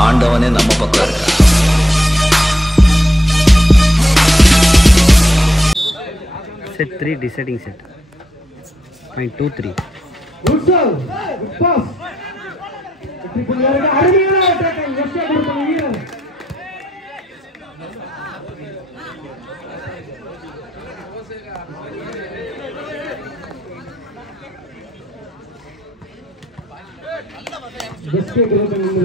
ஆண்டவனே நம்ம பக்கம் இருக்கா. Set 3 deciding set. Point 2-3. Good serve. Good pass. அருமையான அட்டாக் எஸ்கே குரூப் வீரர். எஸ்கே குரூப் வீரர்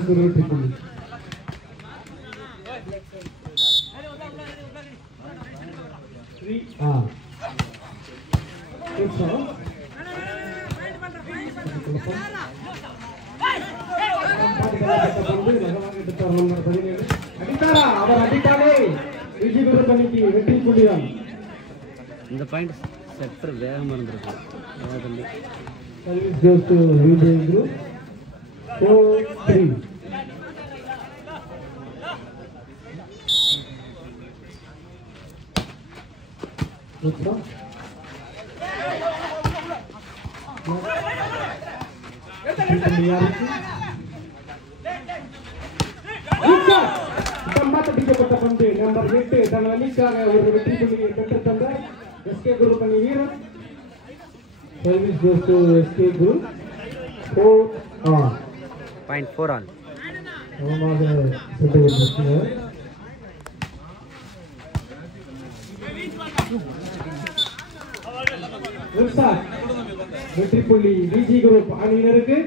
இந்த பாயிண்ட் செட்டர் வேகமாக இருந்திருக்கு. பிடிக்கப்பட்ட பந்து நம்பர் 8 தன் அணிக்காக ஒரு வெற்றி புள்ளியை பெற்று தந்த எஸ்கே குரூப் அணி வீரர். Service goes to SK group 4 on. Point 4 on. சமமாக சென்று கொண்டிருக்கிறார். வெற்றி புள்ளி டிஜி குரூப் அணியினருக்கு.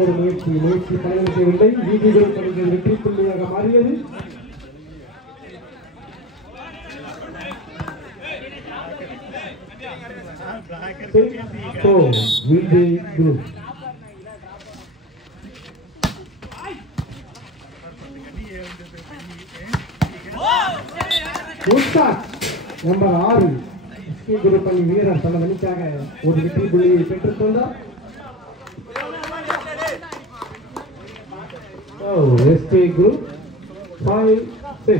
ஒரு முயற்சி பயணிக்கவில்லை. டிஜி குரூப் அணிகள் வெற்றி புள்ளியாக மாறியது. நம்பர் 6 எஸ்கே குரூப் அணி வீரர் தனது அணிக்காக ஒரு வெற்றி புள்ளியை பெற்றுத் தந்தார். SK group 5-6.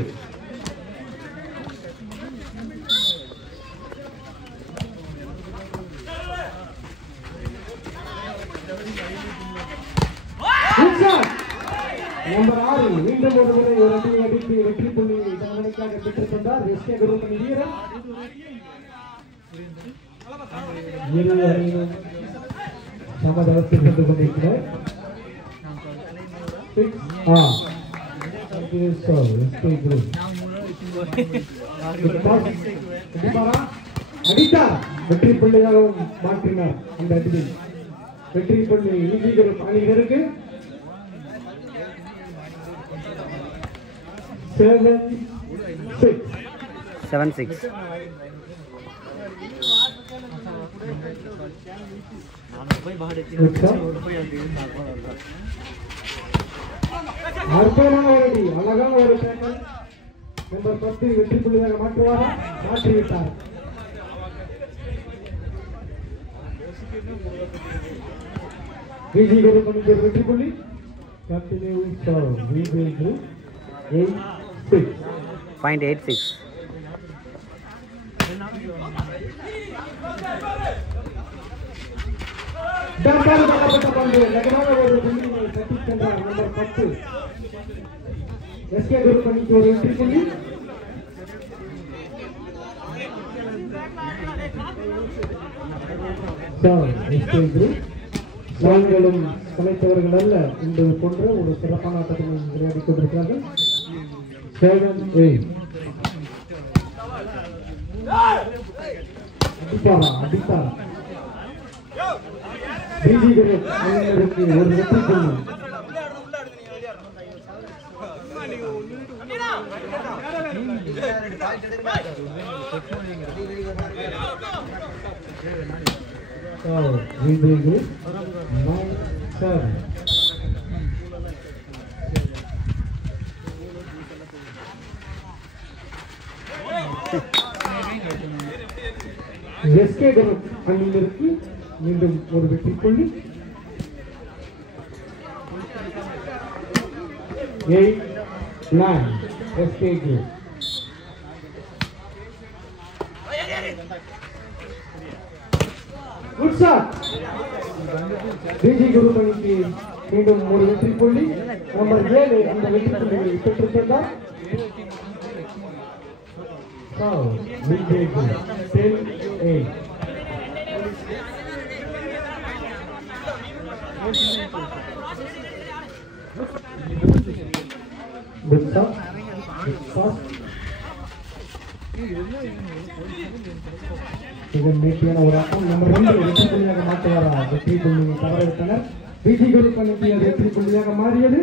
நம்பர் 6 மீண்டும் ஒரு முறை ஒரு அணியை அடித்து வெற்றி புள்ளியை தனக்காக பெற்றுத் தந்தார் எஸ்கே குரூப் அணி வீரர். இரு அணியிலும் சமதளத்தில் சென்று கொண்டிருக்கிறார். அடித்தார். வெற்றி புள்ளியாகவும் மாற்றினார். அந்த அடியில் வெற்றி புள்ளி டிஜி குரூப் அணியினருக்கு. 7-6. அழகான ஒரு டேக்கல். நம்பர் 10 வெற்றி புள்ளியாக மாற்றுவாரா? மாற்றிவிட்டார். டிஜி குரூப் அணிக்கு வெற்றி புள்ளி. Point 8-6. நம்பர் 10 எஸ்கே குரூப் அணிக்கு ஒரு வெற்றி புள்ளி. நாங்களும் கலைத்தவர்கள் அல்ல என்பது போன்ற ஒரு சிறப்பான ஆட்டத்தை விளையாடிக் கொண்டிருக்கிறார்கள். 7-8. அடித்தாரா டிஜி குரூப் அணியினருக்கு ஒரு வெற்றி புள்ளி. எஸ்கே குரு அணியினருக்கு மீண்டும் ஒரு வெற்றி புள்ளி. 8-9 SK Guru. Good shot. PG Guru அணிக்கு மீண்டும் ஒரு வெற்றி புள்ளி. நம்பர் 7 அந்த வெற்றி புள்ளியை பெற்றிருந்தார். பிஜி குரு 10-8. Good shot. Good shot. இது நீட்டியான ஒரு ஆட்டம். நம்பர் 2 வெற்றி புள்ளியாக மாற்றுவாரா? வெற்றி புள்ளியை தவறவிட்டனர். பிஜி குரு அணிக்கு அது வெற்றி புள்ளியாக மாறியது.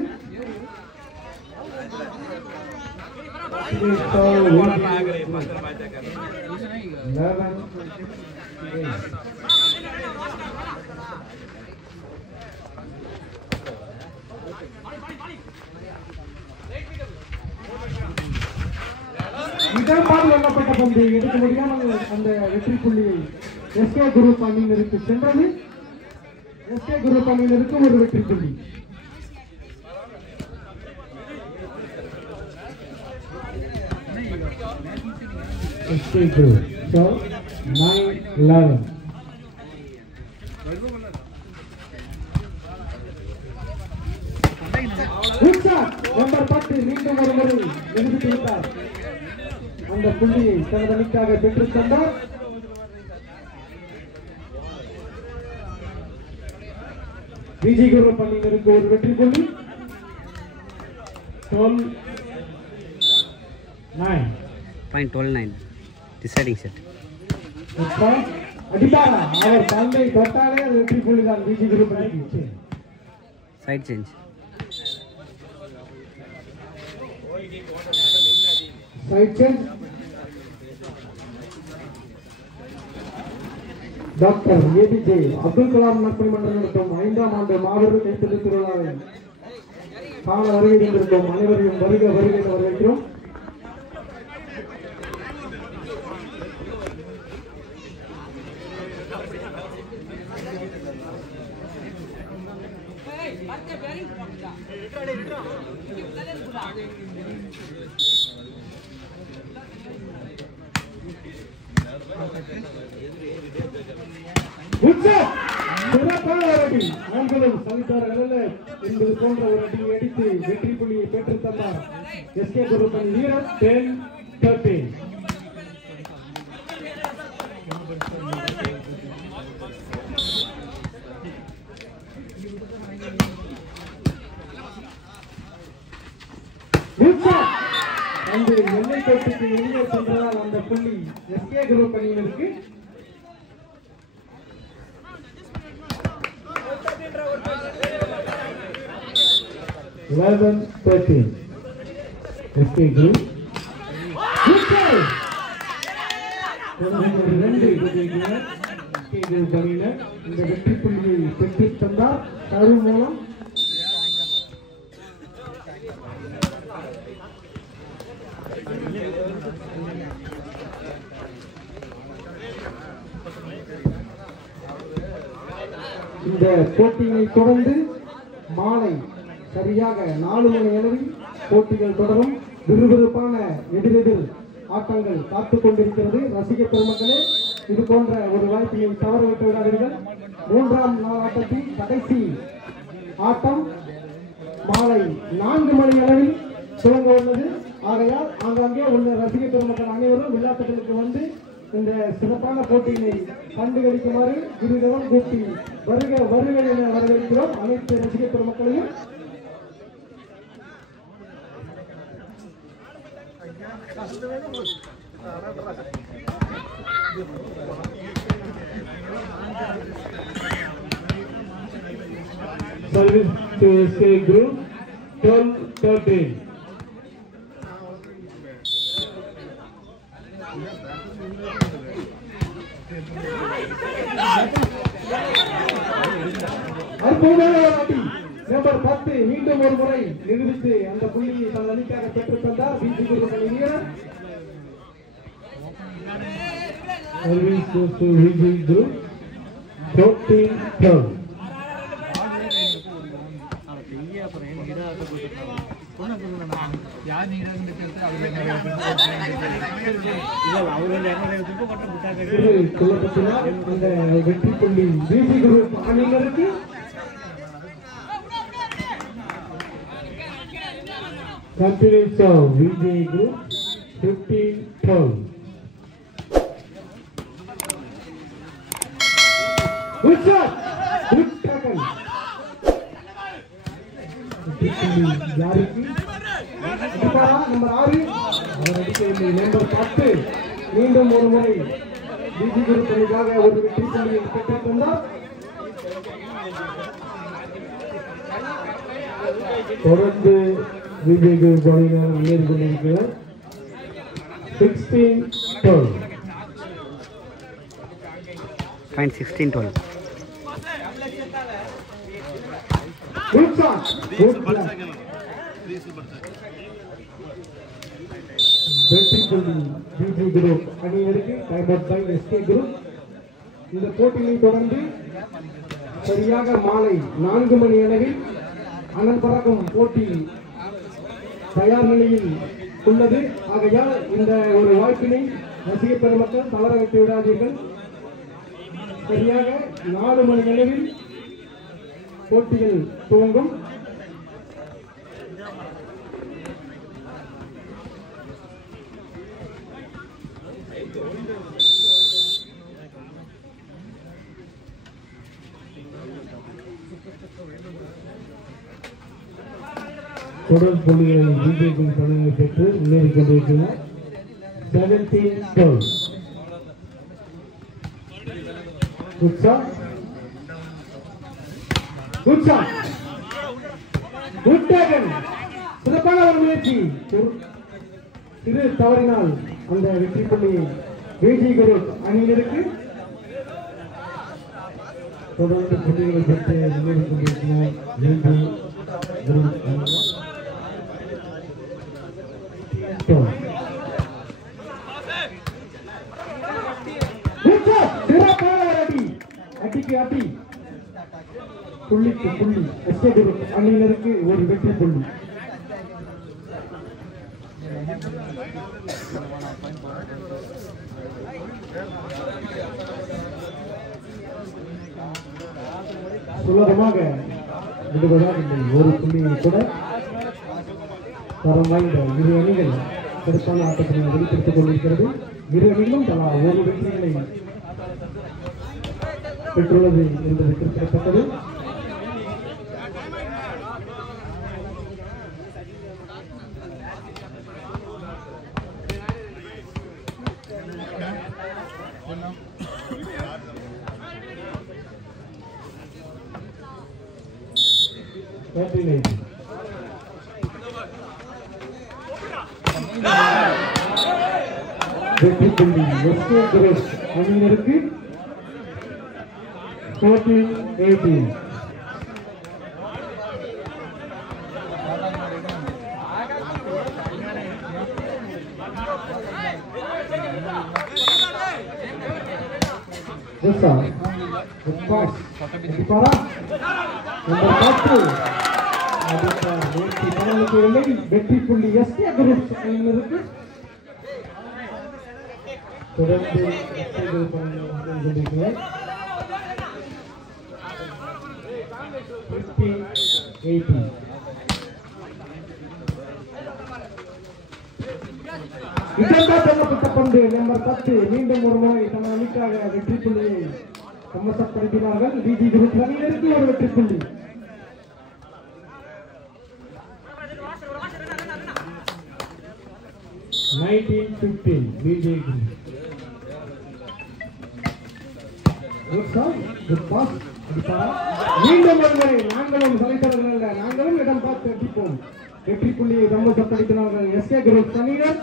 இடர்பாடு வழங்கப்பட்ட பந்து எடுக்க முடியாமல் அந்த வெற்றி புள்ளியை எஸ்கே குரு அணியினருக்கு சென்றது. எஸ்கே குரு அணியினருக்கு ஒரு வெற்றி புள்ளி. எஸ்கே குரு 9-11. நம்பர் 10 மீண்டும் ஒரு முறை நிரூபித்து விட்டார். அந்த புள்ளியை தனது அணிக்காக பெற்றுத் தந்தார். பிஜி குரு அணியினருக்கு ஒரு வெற்றி புள்ளி. 12-9 டிசைடிங் செட். அடித்தாரா? அவர் பந்தை தொட்டாலே அது வெற்றி புள்ளி தான் பிஜி குரு அணிக்கு. Side change. Side change. Doctor APJ Abdul Kalam நற்பணி மன்றம் நடத்தும் 5ஆம் ஆண்டு மாபெரும் கைத்தறி திருவிழாவை காண வருகை தந்திருக்கும் அனைவரையும் வருக வருகை என்று வரவேற்கிறோம். சிறப்பான ஒரு அடி. ஆண்களும் சவித்தார்கள் என்பது போன்ற ஒரு அடியை அடித்து வெற்றி புள்ளியை பெற்றுத் தந்தார் எஸ்கே குரு அணி வீரர். 10-13. அந்த எல்லை கோட்டுக்கு வெளியே சென்றதால் அந்த புள்ளி எஸ்கே குரு அணியினருக்கு. Eleven 13. எஸ்கே குரு 2 அணியினர் இந்த வெற்றி புள்ளியை பெற்றுத் தந்தார் தரு மூலம். இந்த போட்டியை தொடர்ந்து மாலை சரியாக 4 மணி அளவில் போட்டிகள் தொடரும். விறுவிறுப்பான எதிரெதிர் ஆட்டங்கள் காத்துக் கொண்டிருக்கிறது. ரசிக பெருமக்களே, இது போன்ற ஒரு வாய்ப்பை தவறவிட்டு விடாதீர்கள். 3ஆம் நாள் ஆட்டத்தின் கடைசி ஆட்டம் மாலை 4 மணி அளவில் துவங்க உள்ளது. ஆகையால் ஆங்காங்கே உள்ள ரசிக பெருமக்கள் அனைவரும் விளையாட்டுகளுக்கு வந்து இந்த சிறப்பான போட்டியினை கண்டுகளிக்குமாறு இருதவன் கூட்டி வருக வருக என வரவேற்கிறோம் அனைத்து ரசிக பெருமக்களையும். Service to SK Group 12-13. Number 10 மீண்டும் ஒரு முறை நிரூபித்து அந்த புள்ளியை தன் அணிக்காக பெற்றுத் தந்தார் பிஜி குரு அணி வீரர். Service goes to VG Group. 14-12. வெற்றி புள்ளி VG Group அணியினருக்கு. Continues of VG Group 15-12. Good shot. Good tackle. Number 6 our அடிக்கவில்லை. Number 10 மீண்டும் ஒரு முறை VG Group அணிக்காக ஒரு வெற்றி புள்ளியை பெற்றுத் தந்தார். தொடர்ந்து VG Group அணியினர் முன்னேறி கொண்டிருக்கிறார். 16-12. Point 16-12. Good shot. Good block. வெற்றி புள்ளி VG Group அணியினருக்கு. Time out by SK Group. இந்த போட்டியை தொடர்ந்து சரியாக மாலை 4 மணி அளவில் அனல் பறக்கும் போட்டி தயார் நிலையில் உள்ளது. ஆகையால் இந்த ஒரு வாய்ப்பினை ரசிக பெருமக்கள் தவற விட்டு விடாதீர்கள். சரியாக 4 மணி அளவில் போட்டிகள் துவங்கும். தொடர் புள்ளிகளை VG பணியை பெற்று முன்னேறி கொண்டிருக்கிறார். 17-12. Good shot. Good shot. Good tackle. சிறப்பான ஒரு முயற்சி. சிறு தவறினால் அந்த வெற்றி புள்ளியை VG Group அணியினருக்கு. தொடர்ந்து புள்ளிகளை பெற்று முன்னேறி கொண்டிருக்கிறார் VG Group அணியினர். அடிக்கு அடி புள்ளிக்கு புள்ளி SK Group அணியினருக்கு ஒரு வெற்றி புள்ளி. சுலபமாக விடுவதாக ஒரு புள்ளியை கூட தரம் வாய்ந்த இரு அணிகள் சிறப்பான ஆட்டத்தினை வெளிப்படுத்திக் கொண்டிருக்கிறது. இரு அணிகளும் தலா ஒரு வெற்றிகளை பெற்றுள்ளது என்பது குறிப்பிடத்தக்கது. வெற்றி புள்ளி SK Group அணியினருக்கு. 14-18. வெற்றி புள்ளி SK Group அணியினருக்கு. தொடர்ந்து SK Group அணியினர் 15-18. இதற்காக சொல்லப்பட்ட பந்து நம்பர் 10 மீண்டும் ஒரு முறை தன் அணிக்காக வெற்றி புள்ளியை சமசப்படுத்தினார்கள். VG Group அணியினருக்கு ஒரு வெற்றி புள்ளி. VG Group. Good shot, good pass. மீண்டும் ஒரு முறை நாங்களும் சலைத்தவர்கள் நாங்களும் இடம் பார்த்து அடிப்போம். வெற்றி புள்ளியை சமசப்படுத்தினார்கள் SK Group அணியினர்.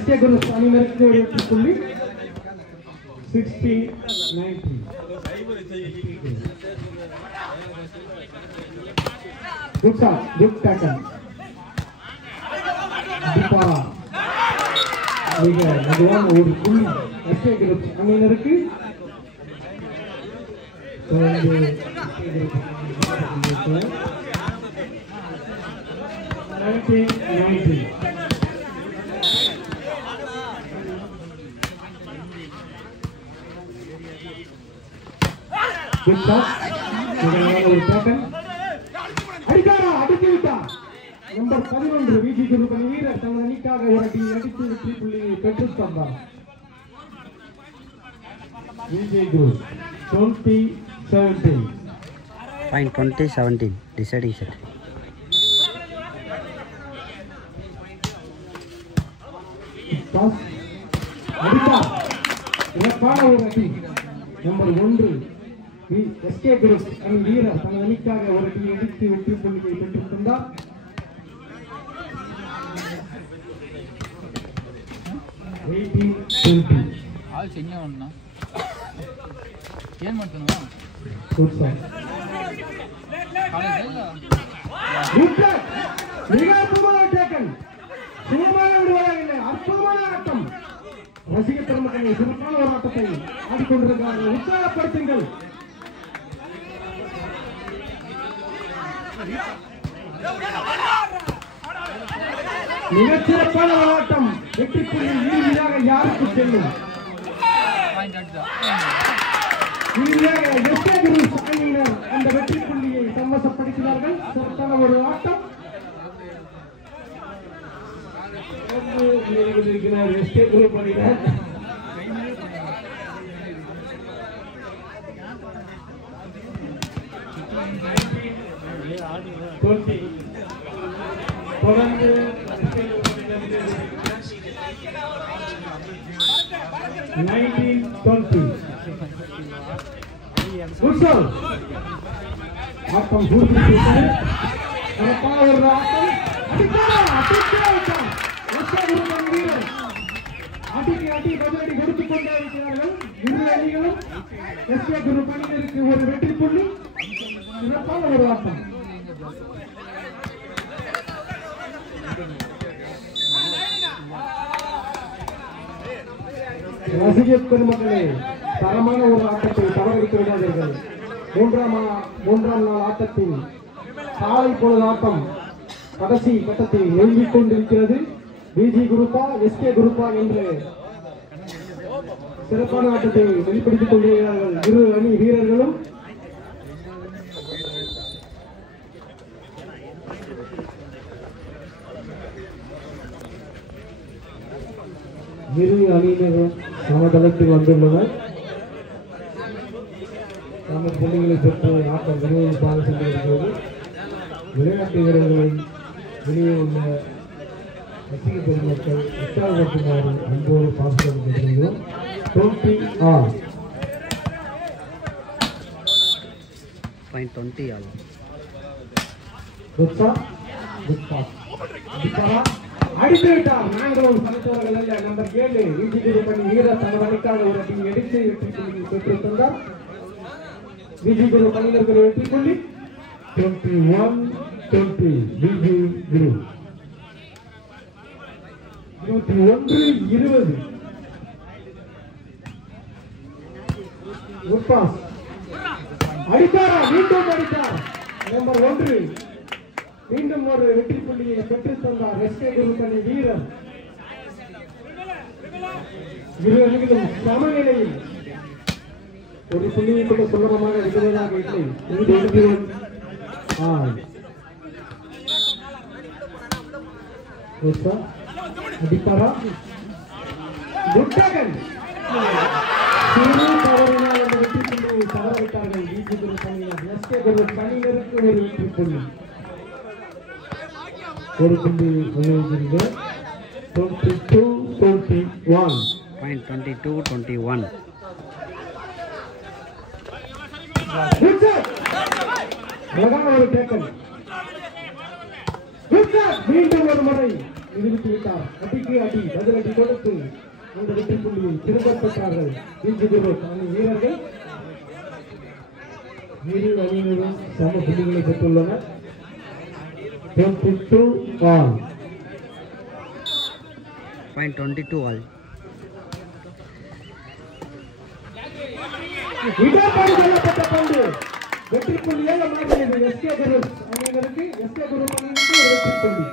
SK Group அணியினருக்கு வெற்றி புள்ளி 16-19. Good shot, good tackle. Dipara. மிக மெதுவான ஒரு புள்ளி எஸ்கே குரூப் அணியினருக்கு. ஒரு பேட்டன் அடிக்காரா, அடித்து விட்டார். நம்பர் 11 விஜி குரூப் அணி வீரர் தங்கள் அணிக்காக ஒரு அடி அடித்து வெற்றி புள்ளியை பெற்றுத் தந்தார். Vijay group 20-17. Point 20-17 deciding set. அடித்தார். இறப்பான ஒரு அடி. நம்பர் 1 எஸ்கே குரூப் அணி வீரர் தங்கள் அணிக்காக ஒரு அடி அடித்து வெற்றி புள்ளியை பெற்றுத் தந்தார். 18-20. ಏನ್ ಮಾಡ್ತಾನ அற்புதமான ஆட்டம். ரசிக பெருமக்களை சிறப்பான ஒரு ஆட்டத்தை ஆடிக்கொண்டிருக்கிறார்கள். உற்சாகப்படுத்துங்கள். மிகச்சிறப்பான ஆட்டம். வெற்றி புள்ளி இறுதியாக யாருக்கு செல்லும்? இறுதியாக எஸ்கே குரூப் அணியினர் அந்த வெற்றி புள்ளியை சமசப்படுத்தினார்கள். சிறப்பான ஒரு ஆட்டம். எஸ்கே குரூப் அணியினர் தொடர்ந்து 19-20. ஆட்டம் பூர்த்தி செய்தது. சிறப்பான ஒரு ஆட்டம். அடிக்கு அடி பதிலடி கொடுத்துக் கொண்டே இருக்கிறார்கள். இரு அணிகளும் எஸ்கே குரூப் அணியினருக்கு ஒரு வெற்றி புள்ளி. சிறப்பான ஒரு ஆட்டம். ரசிக பெருமக்களே, தரமான ஒரு ஆட்டத்தை தவறவிட்டு விடாதீர்கள். மூன்றாம் நாள் ஆட்டத்தில் காலை பொழுது ஆட்டம் கடைசி கட்டத்தில் நெருங்கிக் கொண்டிருக்கிறது. விஜி குரூப்பா எஸ்கே குரூப்பா என்று சிறப்பான ஆட்டத்தை வெளிப்படுத்திக் கொண்டிருக்கிறார்கள் இரு அணி வீரர்களும். இரு அணியினரும் சமதளத்தில் வந்துள்ளனர். சம புள்ளிகளை பெற்று ஆட்டம் விறுவிறுப்பாக சென்றிருக்கிறது. விளையாட்டு வீரர்களை வெளியே உள்ள ரசிக பெருமக்கள் உற்சாகப்படுத்துமாறு அன்போடு பாசுரம் கேட்டுள்ளோம். 20 all. Point 20 all. Good shot. Good pass. அடித்து விட்டார். நாங்கள் சமைத்தவர்கள் அல்ல. நம்பர் 7 விஜி குரூப் அணி வீரர் தங்கள் அணிக்காக ஒரு அடி எடுத்து வெற்றி புள்ளி பெற்றுத் தந்தார். விஜி குரூப் அணியினருக்கு ஒரு வெற்றி புள்ளி. 21-20 விஜி குரூப். 21-20. உட்பாஸ் அடித்தாரா? மீண்டும் அடித்தார். நம்பர் 1 மீண்டும் ஒரு வெற்றி புள்ளியை பெற்றுத் தந்தார் எஸ்கே குரூப் அணி வீரர். இரு அணிகளும் சமநிலையில் ஒரு புள்ளியை கூட சுலபமாக விடுவதாக இல்லை. அடிப்பாரா? குட்டகன் சிறு தவறினால் அந்த வெற்றி புள்ளியை தவறவிட்டார்கள் விஜி குரூப் அணியினர். எஸ்கே குரூப் அணியினருக்கு ஒரு வெற்றி புள்ளி. ஒரு புள்ளி உதவுகிறது. 22-21. Point 22-21. அழகான ஒரு டேக்கல். மீண்டும் ஒரு முறை நிரூபித்து விட்டார். அடிக்கு அடி பதிலடி கொடுத்து அந்த வெற்றி புள்ளியை திரும்ப பெற்றார்கள் விஜி குரூப் அணி வீரர்கள். இரு அணியினரும் சம புள்ளிகளை பெற்றுள்ளனர். 22 all. Point 22 all. இடப்படி கொள்ளப்பட்ட பந்து வெற்றி புள்ளியாக மாறியது எஸ்கே குரு அணியினருக்கு. எஸ்கே குரு அணியினருக்கு ஒரு வெற்றி புள்ளி.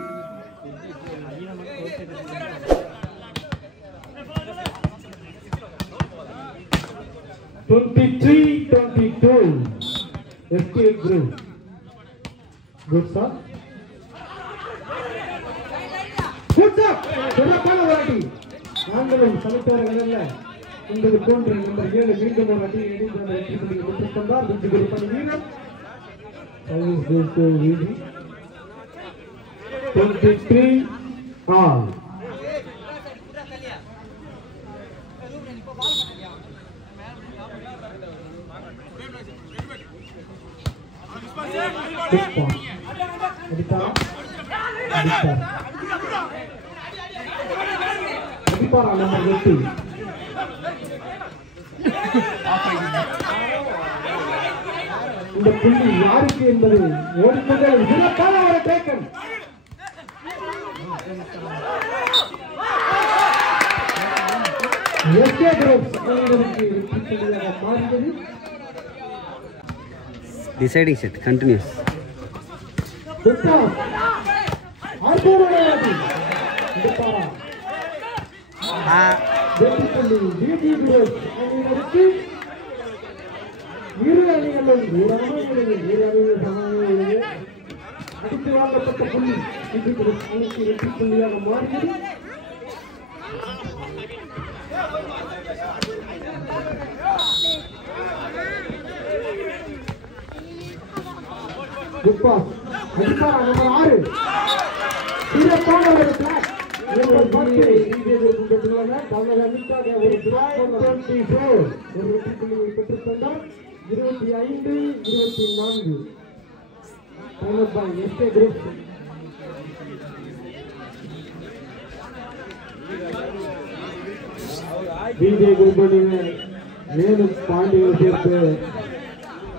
SK Group. Good shot. Good shot. சிறப்பான ஓட்டி. நாங்களும் சமத்துவர்கள் உங்களுக்கு போன்ற நம்பர் 7 மீண்டும் ஒரு அடி எடிந்து வெற்றி புள்ளி பெற்றுக் கொண்டார். வெற்றி குருப்பணி வீரர் 23 all. Adipara number 8. இந்த புள்ளி யாருக்கு என்பது ஓடிக்கொண்டே சிறப்பான ஒரு டேக்கன். எஸ்கே குரூப் அணியினருக்கு வெற்றி புள்ளியாக மாறியது. Deciding set continuous. அடித்து வாங்கப்பட்ட புள்ளி வெற்றி புள்ளியாக மாறியது. Adipara number 6. சிறப்பான ஒரு பிளாக். நம்பர் 10 இந்தியாவுக்கு பெற்றுள்ளாங்க. தமிழக அணிக்காக ஒரு பிளாக் 24 ஒரு வெற்றி புள்ளியை பெற்றுத் தந்தார். 25-24 final by SK group. Vijay group அணியினர் மேலும் பாண்டியை சேர்த்து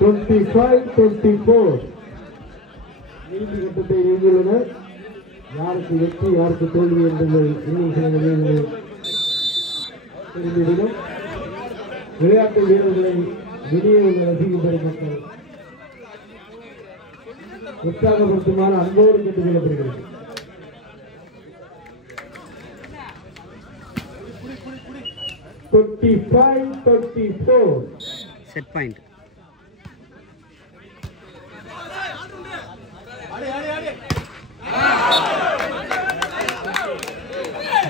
25-24 நீதி கட்டத்தை எழுதியுள்ளனர். யாருக்கு வெற்றி யாருக்கு தோல்வி என்பதை இன்னும் சில நிலைகளில் தெரிந்துவிடும். விளையாட்டு வீரர்களை வெளியே உள்ள ரசிக பெருமக்கள் உற்சாகப்படுத்துமாறு அன்போடு கேட்டுக் கொள்ளப்படுகிறது. Set point.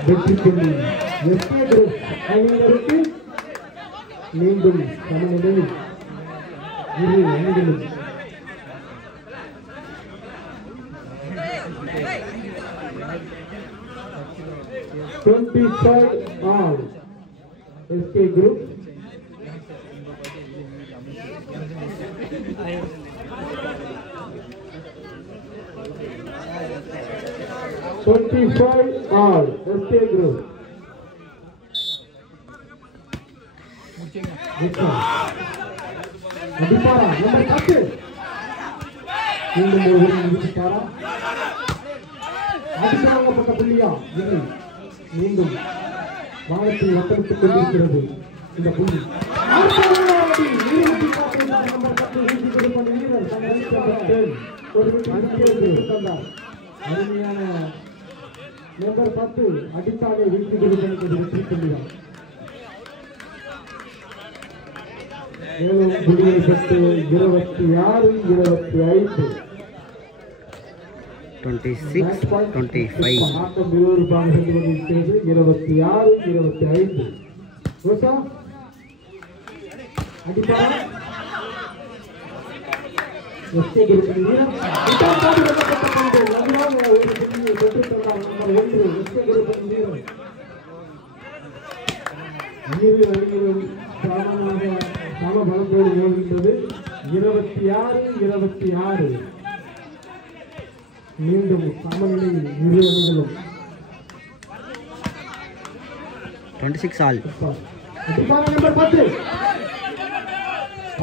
வெற்றி புள்ளி எஸ்கே குரூப் அணியினருக்கு. மீண்டும் சமநிலை இரு அணிகளும். all SK group. all SK Group. Adipara number 10. மீண்டும் ஒரு Adipara. அடித்தாங்கப்பட்ட புள்ளியா இது மீண்டும் வானத்தில் வட்டமிட்டுக் கொண்டிருக்கிறது இந்த புள்ளி. அருமையான நம்பர் 10 அடித்தாலே வீழ்ச்சி கொடுப்பது வெற்றி புள்ளிதான். மேலும் புள்ளியை பெற்று 26-25 26-25 ஆட்டம் விறுவிறுப்பாக சென்று கொண்டிருக்கிறது. 26-25 ரோசா அடிப்பாரா எஸ்கே குரூப் வீரர் ஒரு புள்ளியை பெற்றுத் தந்தார். நம்பர் 1 எஸ்கே குரூப் வீரர். இரு அணிகளும் சம பலத்தோடு ஓடுகின்றது. 26-26 மீண்டும் சமநிலையில் இரு அணிகளும். 26 all. நம்பர் 10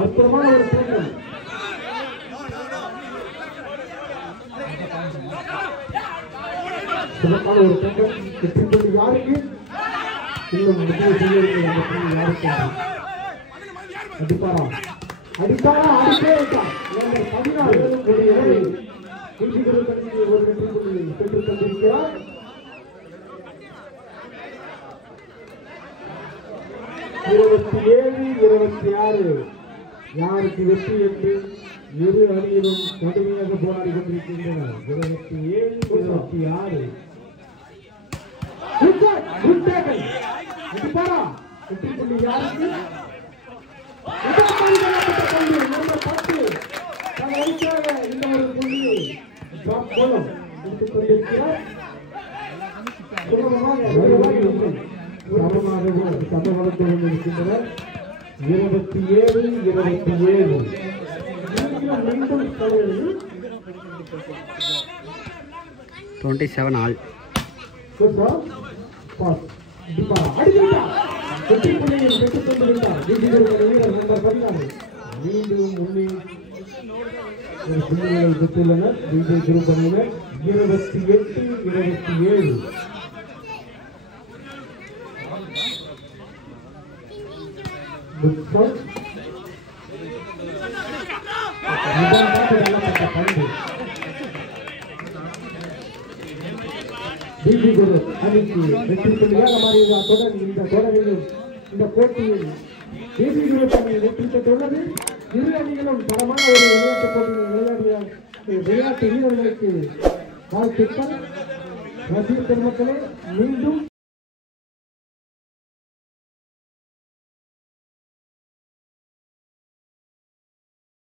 அற்புதமான ஒரு தேர்தல். சிறப்பான ஒரு தேர்தல். வெற்றி புள்ளி யாருக்கு? இன்னும் முடிவு செய்ய யாருக்கு? அடிப்பாரா அடிப்பே விட்டார். நம்பர் 16 கொடியவரை பிபி குரு கணிக்கு ஒரு வெற்றி புள்ளி பெற்று தந்திருக்கிறார். 27-26 யாருக்கு வெற்றி என்று இரு அணியிலும் கடுமையாக போராடி கொண்டிருக்கின்றனர். 27-26 வெற்றி புள்ளி யாருக்கு? நம்பர் 10 இந்த ஒரு புள்ளி டிராப் மூலம் எடுத்துக் கொண்டிருக்கிறார். சமவளத்துடன் இருக்கின்றனர். 27-27 27 all. வெற்றி புள்ளியில் பெற்றுக் கொண்டிருந்தார். வீரர் நம்பர் 16 மீண்டும் முன்னே ஒரு புள்ளிகளை பெற்றுள்ளனர். விஜய் குரூப் அணியினர் 28-27 பிபி குரு அணிக்கு வெற்றி புள்ளியாக மாறியதா தொடர். இந்த தொடரிலும் இந்த போட்டியில் பிபி குரு அணி வெற்றி பெற்றுள்ளது. இரு அணிகளும் தரமான ஒரு விளையாட்டுப் போட்டியில் விளையாடிய விளையாட்டு வீரர்களுக்கு வாழ்த்துக்கள். ரசிகர் பெருமக்களே, மீண்டும்